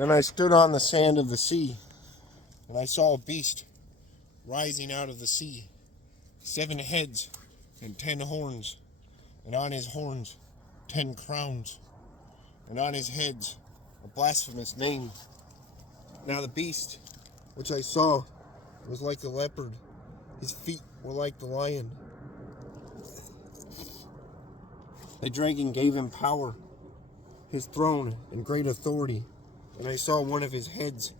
Then I stood on the sand of the sea, and I saw a beast rising out of the sea, 7 heads and 10 horns, and on his horns 10 crowns, and on his heads a blasphemous name. Now the beast which I saw was like a leopard, his feet were like the lion. The dragon gave him power, his throne, and great authority. And I saw one of his heads.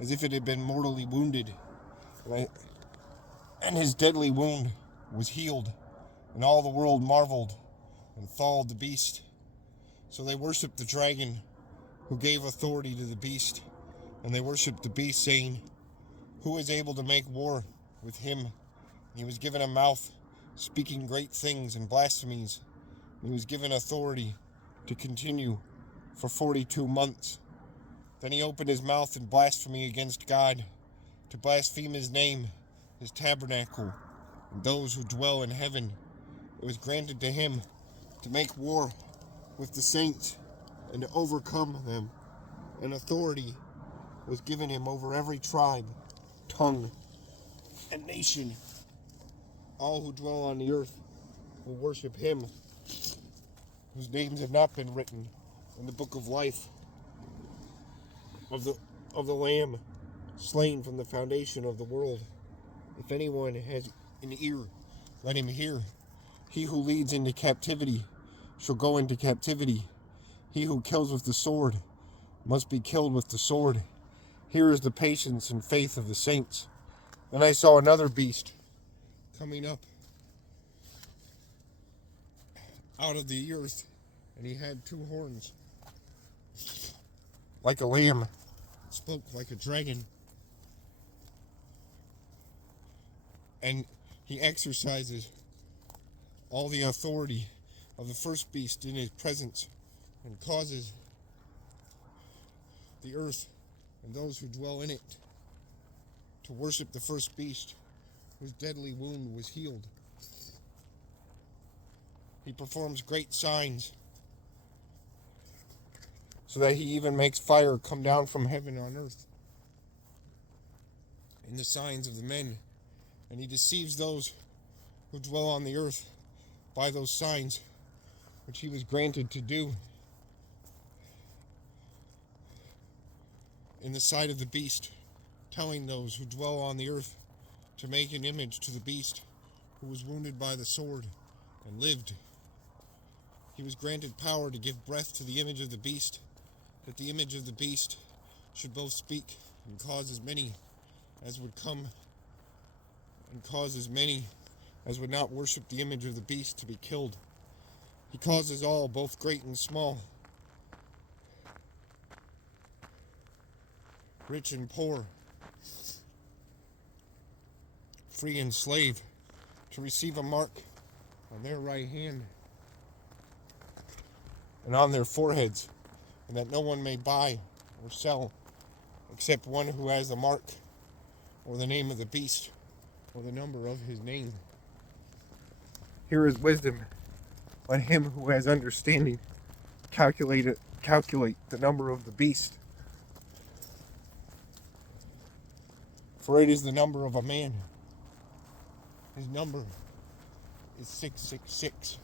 As if it had been mortally wounded. And his deadly wound was healed. And all the world marveled and followed the beast. So they worshipped the dragon, who gave authority to the beast. And they worshipped the beast, saying, "Who is able to make war with him?" And he was given a mouth, speaking great things and blasphemies. And he was given authority to continue for 42 months. Then he opened his mouth in blasphemy against God, to blaspheme his name, his tabernacle, and those who dwell in heaven. It was granted to him to make war with the saints and to overcome them. And authority was given him over every tribe, tongue, and nation. All who dwell on the earth will worship him, whose names have not been written in the book of life of the Lamb, slain from the foundation of the world. If anyone has an ear, let him hear. He who leads into captivity shall go into captivity. He who kills with the sword must be killed with the sword. Here is the patience and faith of the saints. Then I saw another beast coming up out of the earth, and he had 2 horns, like a lamb, spoke like a dragon, and he exercises all the authority of the first beast in his presence, and causes the earth and those who dwell in it to worship the first beast, whose deadly wound was healed. He performs great signs, so that he even makes fire come down from heaven on earth in the signs of the men. And he deceives those who dwell on the earth by those signs which he was granted to do in the sight of the beast, telling those who dwell on the earth to make an image to the beast, who was wounded by the sword and lived. He was granted power to give breath to the image of the beast, that the image of the beast should both speak and cause as many as would come, and cause as many as would not worship the image of the beast to be killed. He causes all, both great and small, rich and poor, free and slave, to receive a mark on their right hand and on their foreheads, and that no one may buy or sell except one who has the mark or the name of the beast or the number of his name. Here is wisdom. Let him who has understanding calculate the number of the beast, for it is the number of a man. His number is 666.